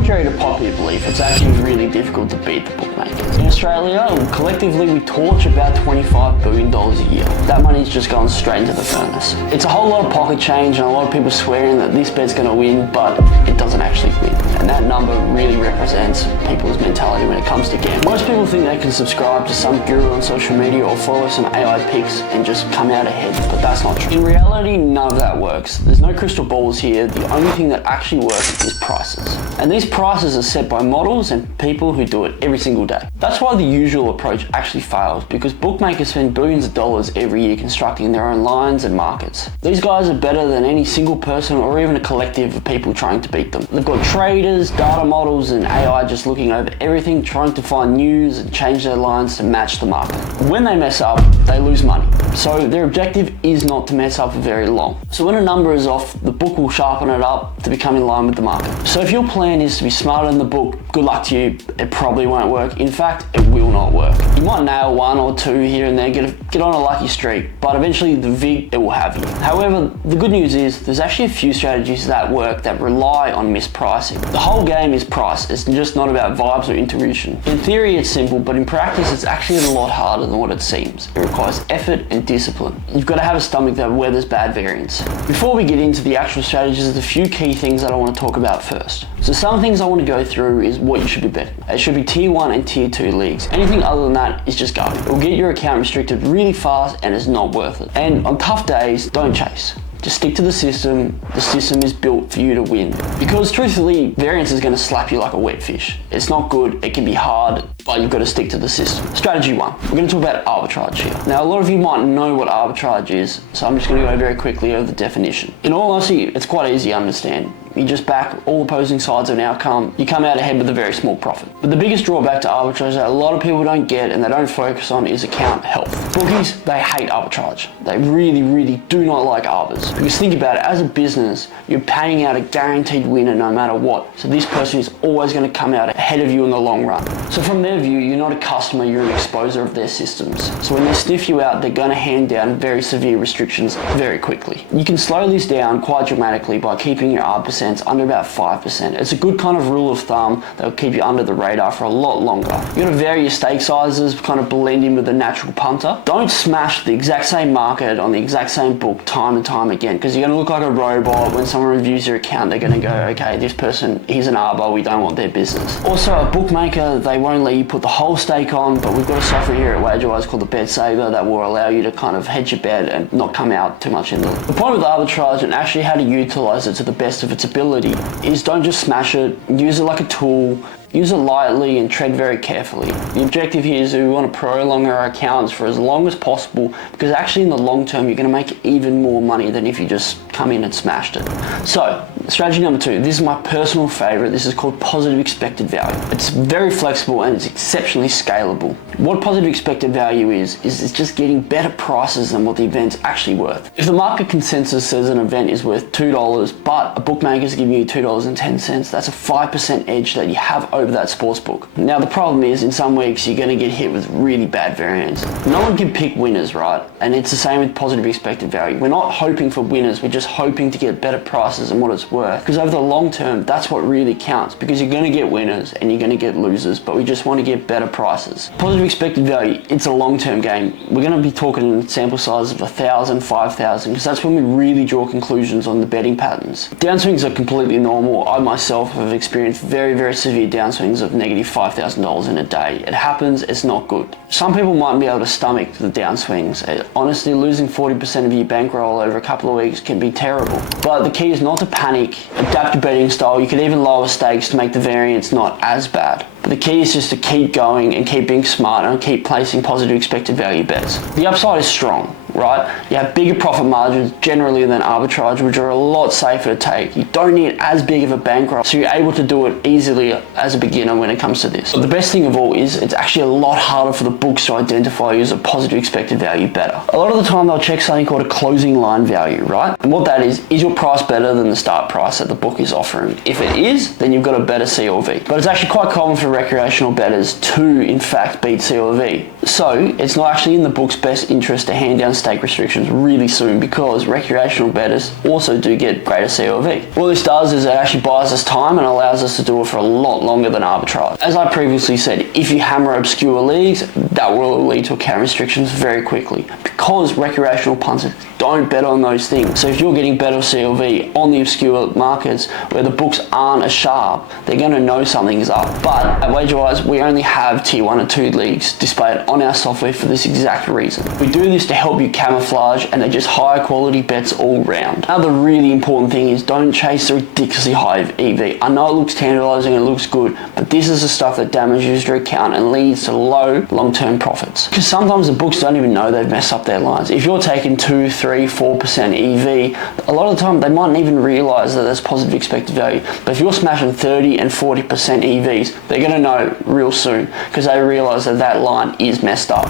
contrary to popular belief, it's actually really difficult to beat the bookmakers. In Australia, collectively we torch about $25 billion a year. That money's just gone straight into the furnace. It's a whole lot of pocket change and a lot of people swearing that this bet's going to win, but it doesn't actually win. And that number really represents people's mentality when it comes to gambling. Most people think they can subscribe to some guru on social media or follow some AI picks and just come out ahead, but that's not true. In reality, none of that works. There's no crystal balls here. The only thing that actually works is prices. And these prices are set by models and people who do it every single day. That's why the usual approach actually fails, because bookmakers spend billions of dollars every year constructing their own lines and markets. These guys are better than any single person or even a collective of people trying to beat them. They've got traders, data models, and AI just looking over everything, trying to find news and change their lines to match the market. When they mess up, they lose money. So their objective is not to mess up for very long. So when a number is off, the book will sharpen it up to become in line with the market. So if your plan is to be smarter than the book, good luck to you, it probably won't work. In fact, it will not work. You might nail one or two here and there, get on a lucky streak, but eventually the VIG, it will have you. However, the good news is there's actually a few strategies that work that rely on mispricing. The whole game is price. It's just not about vibes or intuition. In theory, it's simple, but in practice, it's actually a lot harder than what it seems. It requires effort and discipline. You've got to have a stomach that weathers bad variance. Before we get into the actual strategies, there's a few key things that I want to talk about first. So some things I want to go through is what you should be betting. It should be tier 1 and tier 2 leagues. Anything other than that is just garbage. It will get your account restricted really fast and it's not worth it. And on tough days, don't chase. Just stick to the system. The system is built for you to win. Because truthfully, variance is going to slap you like a wet fish. It's not good, it can be hard, but you've got to stick to the system. Strategy 1. We're going to talk about arbitrage here. Now, a lot of you might know what arbitrage is, so I'm just going to go very quickly over the definition. In all honesty, it's quite easy to understand. You just back all opposing sides of an outcome, you come out ahead with a very small profit. But the biggest drawback to arbitrage that a lot of people don't get and they don't focus on is account health. Bookies, they hate arbitrage. They really, really do not like arbors. Because think about it, as a business, you're paying out a guaranteed winner no matter what. So this person is always going to come out ahead of you in the long run. So from their view, you're not a customer, you're an exposer of their systems. So when they sniff you out, they're going to hand down very severe restrictions very quickly. You can slow this down quite dramatically by keeping your ARB percent under about 5%. It's a good kind of rule of thumb that will keep you under the radar for a lot longer. You're going to vary your stake sizes, kind of blend in with the natural punter. Don't smash the exact same market on the exact same book time and time again, because you're going to look like a robot. When someone reviews your account, they're going to go, okay, this person, he's an arbor, we don't want their business. Also, a bookmaker, they won't let you put the whole stake on, but we've got a software here at WagerWise called the Bet Saver that will allow you to kind of hedge your bet and not come out too much in it. The point with arbitrage and actually how to utilize it to the best of its ability is don't just smash it, use it like a tool. Use it lightly and tread very carefully. The objective here is we want to prolong our accounts for as long as possible, because actually in the long term you're going to make even more money than if you just come in and smashed it. So strategy number 2, this is my personal favorite. This is called positive expected value. It's very flexible and it's exceptionally scalable. What positive expected value is it's just getting better prices than what the event's actually worth. If the market consensus says an event is worth $2, but a bookmaker's giving you $2.10, that's a 5% edge that you have over that sports book. Now the problem is in some weeks you're going to get hit with really bad variance. No one can pick winners, right? And it's the same with positive expected value. We're not hoping for winners, we're just hoping to get better prices than what it's worth. Because over the long term, that's what really counts, because you're going to get winners and you're going to get losers, but we just want to get better prices. Positive expected value, it's a long-term game. We're going to be talking sample size of 1,000, 5,000, because that's when we really draw conclusions on the betting patterns. Downswings are completely normal. I myself have experienced very, very severe downswings of negative $5,000 in a day. It happens, it's not good. Some people might be able to stomach the downswings. Honestly, losing 40% of your bankroll over a couple of weeks can be terrible. But the key is not to panic, adapt your betting style. You can even lower stakes to make the variance not as bad. But the key is just to keep going and keep being smart and keep placing positive expected value bets. The upside is strong, right? You have bigger profit margins generally than arbitrage, which are a lot safer to take. You don't need as big of a bankroll, so you're able to do it easily as a beginner when it comes to this. But the best thing of all is it's actually a lot harder for the books to identify you as a positive expected value better. A lot of the time they'll check something called a closing line value, right? And what that is your price better than the start price that the book is offering? If it is, then you've got a better CLV. But it's actually quite common for recreational bettors to in fact beat CLV. So it's not actually in the book's best interest to hand down mistake restrictions really soon because recreational bettors also do get greater CLV. What this does is it actually buys us time and allows us to do it for a lot longer than arbitrage. As I previously said, if you hammer obscure leagues, that will lead to account restrictions very quickly because recreational punters don't bet on those things. So if you're getting better CLV on the obscure markets where the books aren't as sharp, they're going to know something's up. But at WagerWise, we only have tier 1 and 2 leagues displayed on our software for this exact reason. We do this to help you camouflage, and they're just higher quality bets all round. Another really important thing is don't chase the ridiculously high EV. I know it looks tantalizing and it looks good, but this is the stuff that damages your account and leads to low long-term profits. Because sometimes the books don't even know they've messed up their lines. If you're taking 2, 3, 4% EV, a lot of the time they mightn't even realize that there's positive expected value. But if you're smashing 30 and 40% EVs, they're going to know real soon because they realize that that line is messed up.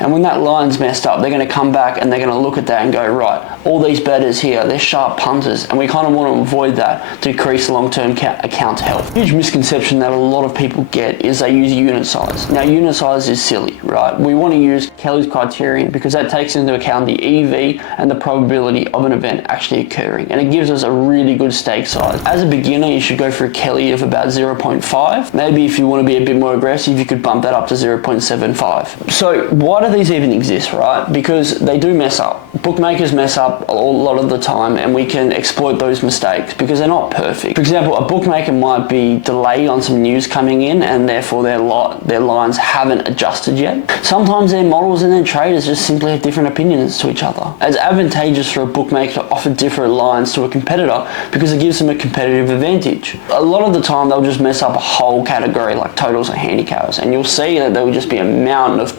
And when that line's messed up, they're going to come back and they're going to look at that and go, right, all these bettors here, they're sharp punters, and we kind of want to avoid that to increase long-term account health. Huge misconception that a lot of people get is they use unit size. Now, unit size is silly, right? We want to use Kelly's criterion because that takes into account the EV and the probability of an event actually occurring, and it gives us a really good stake size. As a beginner, you should go for a Kelly of about 0.5. Maybe if you want to be a bit more aggressive, you could bump that up to 0.75. So why do these even exist, right? Because they do mess up. Bookmakers mess up a lot of the time, and we can exploit those mistakes because they're not perfect. For example, a bookmaker might be delayed on some news coming in, and therefore their lines haven't adjusted yet. Sometimes their models and their traders just simply have different opinions to each other. It's advantageous for a bookmaker to offer different lines to a competitor because it gives them a competitive advantage. A lot of the time they'll just mess up a whole category like totals and handicaps, and you'll see that there will just be a mountain of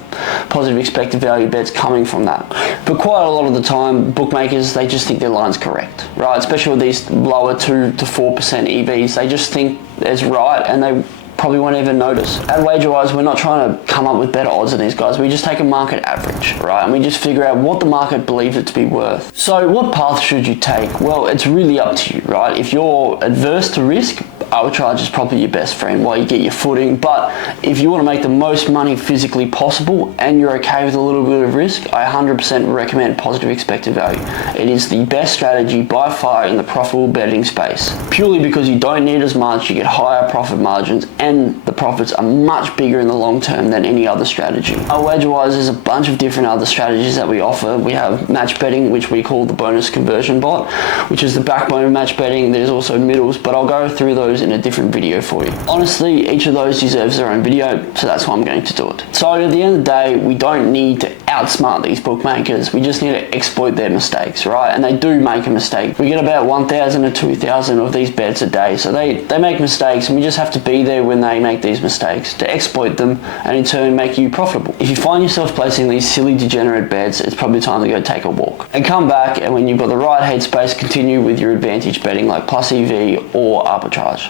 positive expected value bets coming from that. But quite a lot of the time, bookmakers, they just think their line's correct, right? Especially with these lower 2 to 4% EVs, they just think it's right and they probably won't even notice. At WagerWise, we're not trying to come up with better odds than these guys. We just take a market average, right? And we just figure out what the market believes it to be worth. So what path should you take? Well, it's really up to you, right? If you're adverse to risk, arbitrage is probably your best friend while you get your footing. But if you want to make the most money physically possible and you're okay with a little bit of risk, I 100% recommend positive expected value. It is the best strategy by far in the profitable betting space. Purely because you don't need as much, you get higher profit margins, and the profits are much bigger in the long term than any other strategy. At WagerWise, there's a bunch of different other strategies that we offer. We have match betting, which we call the bonus conversion bot, which is the backbone of match betting. There's also middles, but I'll go through those in a different video for you. Honestly, each of those deserves their own video, so that's why I'm going to do it. So at the end of the day, we don't need to outsmart these bookmakers. We just need to exploit their mistakes, right? And they do make a mistake. We get about 1,000 to 2,000 of these bets a day, so they make mistakes, and we just have to be there when they make these mistakes to exploit them and in turn make you profitable. If you find yourself placing these silly degenerate bets, it's probably time to go take a walk and come back, and when you've got the right headspace, continue with your advantage betting like plus EV or arbitrage.